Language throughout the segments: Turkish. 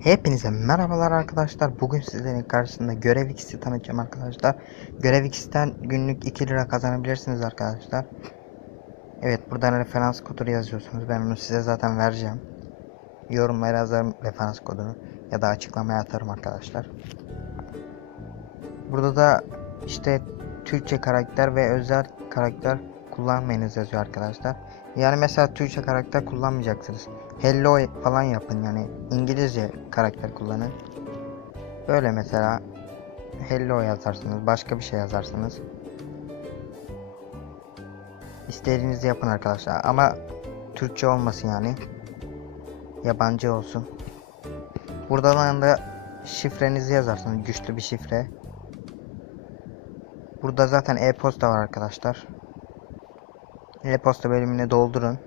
Hepinize merhabalar arkadaşlar. Bugün sizlerin karşısında Görev X'i tanıtacağım arkadaşlar. Görev X'ten günlük 2 lira kazanabilirsiniz arkadaşlar. Evet buradan referans kodu yazıyorsunuz. Ben onu size zaten vereceğim. Yorumlara yazarım referans kodunu. Ya da açıklamaya atarım arkadaşlar. Burada da işte Türkçe karakter ve özel karakter kullanmayınız yazıyor arkadaşlar. Yani mesela Türkçe karakter kullanmayacaksınız. Hello falan yapın yani İngilizce karakter kullanın. Böyle mesela hello yazarsınız, başka bir şey yazarsınız. İstediğinizi yapın arkadaşlar ama Türkçe olmasın yani. Yabancı olsun. Buradan da şifrenizi yazarsınız, güçlü bir şifre. Burada zaten e-posta var arkadaşlar. E-posta bölümüne doldurun.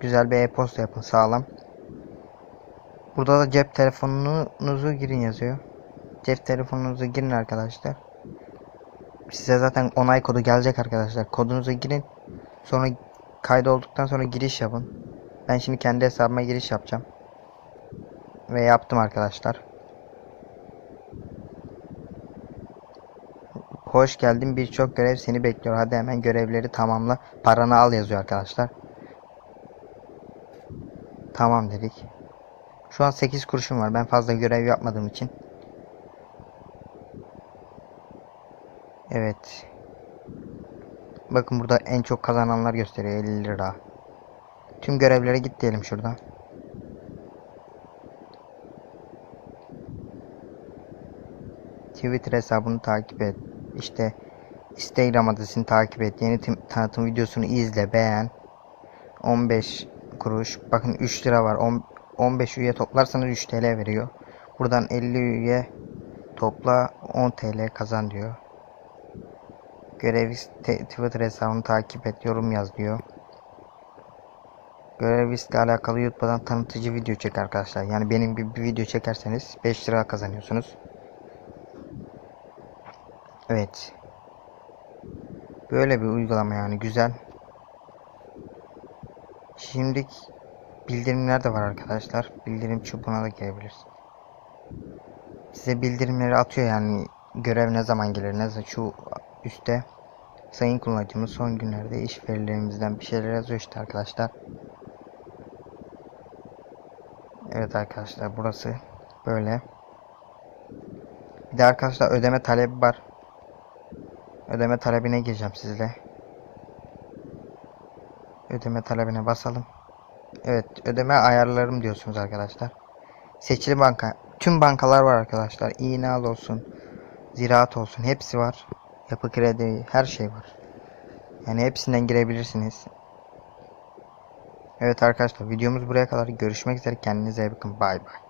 Güzel bir e-posta yapın sağlam. Burada da cep telefonunuzu girin yazıyor. Cep telefonunuzu girin arkadaşlar. Size zaten onay kodu gelecek arkadaşlar. Kodunuzu girin. Sonra kaydolduktan sonra giriş yapın. Ben şimdi kendi hesabıma giriş yapacağım. Ve yaptım arkadaşlar. Hoş geldin birçok görev seni bekliyor. Hadi hemen görevleri tamamla. Paranı al yazıyor arkadaşlar. Tamam dedik. Şu an 8 kuruşum var. Ben fazla görev yapmadığım için. Evet. Bakın burada en çok kazananlar gösteriyor 50 lira. Tüm görevlere git diyelim şuradan. Twitter hesabını takip et. İşte Instagram adresini takip et. Yeni tanıtım videosunu izle, beğen. 15 kuruş. Bakın 3 lira var. On- 15 üye toplarsanız 3 TL veriyor. Buradan 50 üye topla 10 TL kazan diyor. Görevist te- Twitter hesabını takip et, yorum yaz diyor. Görevist ile alakalı YouTube'dan tanıtıcı video çek arkadaşlar. Yani benim gibi bir video çekerseniz 5 lira kazanıyorsunuz. Evet. Böyle bir uygulama yani güzel. Şimdi bildirimler de var arkadaşlar. Bildirim çubuğuna da girebiliriz. Size bildirimleri atıyor yani görev ne zaman gelir ne zaman şu üstte sayın kullanıcımız son günlerde iş verilerimizden bir şeyler yazıyor işte arkadaşlar. Evet arkadaşlar burası böyle. Bir de arkadaşlar ödeme talebi var. Ödeme talebine gireceğim sizle. Ödeme talebine basalım. Evet, ödeme ayarlarım diyorsunuz arkadaşlar. Seçili banka. Tüm bankalar var arkadaşlar. İğnal olsun, ziraat olsun, hepsi var. Yapı kredi, her şey var. Yani hepsinden girebilirsiniz. Evet arkadaşlar, videomuz buraya kadar. Görüşmek üzere. Kendinize iyi bakın. Bay bay.